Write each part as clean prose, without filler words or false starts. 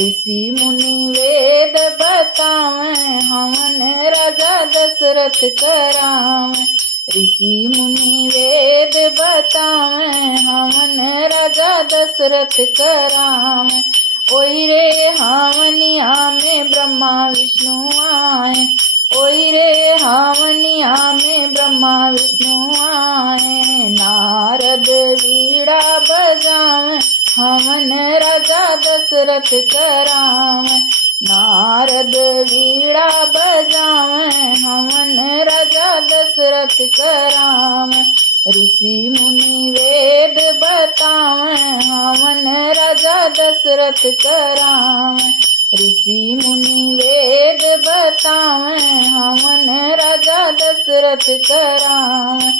ऋषि मुनि वेद बतावे, हवन राजा दशरथ करावे। ऋषि मुनि वेद बतावे, हवन राजा दशरथ करावे। ओई रे हवनिया में ब्रह्मा विष्णु आए, ओई रे हवनिया में ब्रह्मा विष्णु आए। नारद वीणा बजावे, हवन राजा दशरथ करावे। नारद वीणा बजावे, हवन राजा दशरथ करावे। ऋषि मुनि वेद बतावे, हवन राजा दशरथ करावे। ऋषि मुनि वेद बतावे, हवन राजा दशरथ करावे।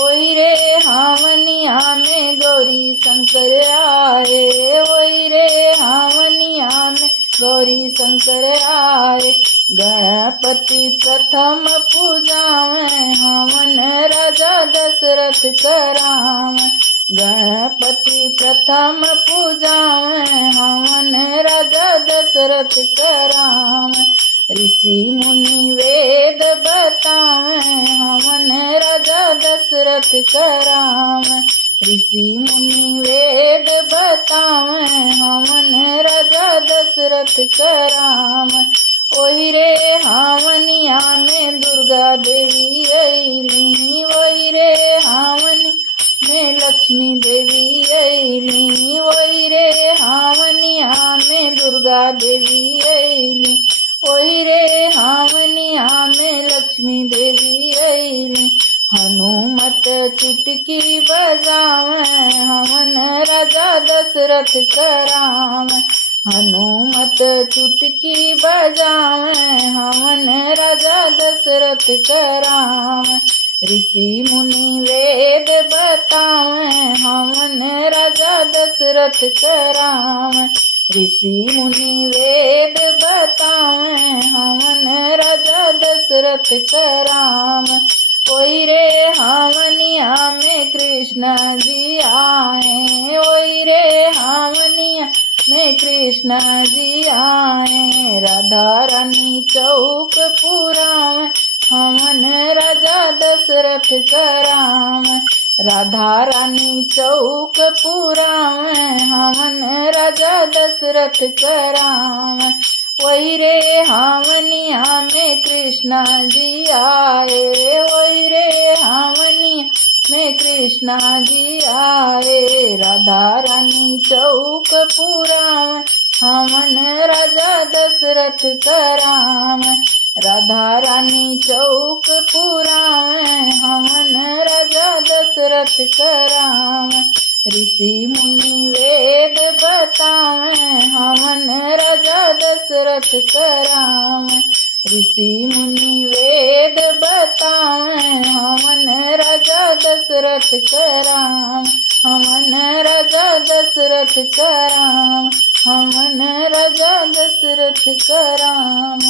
ओई रे हवनिया में गौरी शंकर आए, ओई रे हवनिया में गौरी शंकर आए। गणपति प्रथम पूजावे, हवन राजा दशरथ करावे। गणपति प्रथम पूजावे, हवन राजा दशरथ करावे। ऋषि मुनि वेद बतावे, हवन राजा दशरथ करावे। ऋषि मुनि वेद बतावे, हवन राजा दशरथ करावे। ओई रे हवनिया में दुर्गा देवी अइली, ओई रे हवनी में लक्ष्मी देवी अइली, ओई रे हवनिया में दुर्गा देवी अइली, ओई रे हवनिया में लक्ष्मी देवी अइली। हनुमत चुटकी बजावे, हवन राजा दशरथ करावे। हनुमत चुटकी बजावे, हवन राजा दशरथ करावे। ऋषि मुनि वेद बतावे, हवन राजा दशरथ करावे। ऋषि मुनि वेद बतावे, हवन राजा दशरथ करावे। ओई रे हवनिया में कृष्ण जी आए, ओई रे हवनिया में कृष्ण जी आए। राधा रानी चौक पुरावे, हवन राजा दशरथ करावे। राधा रानी चौक पुरावे, हवन राजा दशरथ करावे। ओई रे हवनिया में कृष्ण जी आए, ओई रे हवनिया में कृष्ण जी आए। राधा रानी चौक पुरावे, हवन राजा दशरथ करावे। राधा रानी चौक पुरावे, हवन राजा दशरथ करावे। ऋषि मुनि वेद बतावे, हवन राजा दशरथ करावे। ऋषि मुनि वेद बतावे, हवन राजा दशरथ करावे। हवन राजा दशरथ करावे, हवन राजा दशरथ करावे।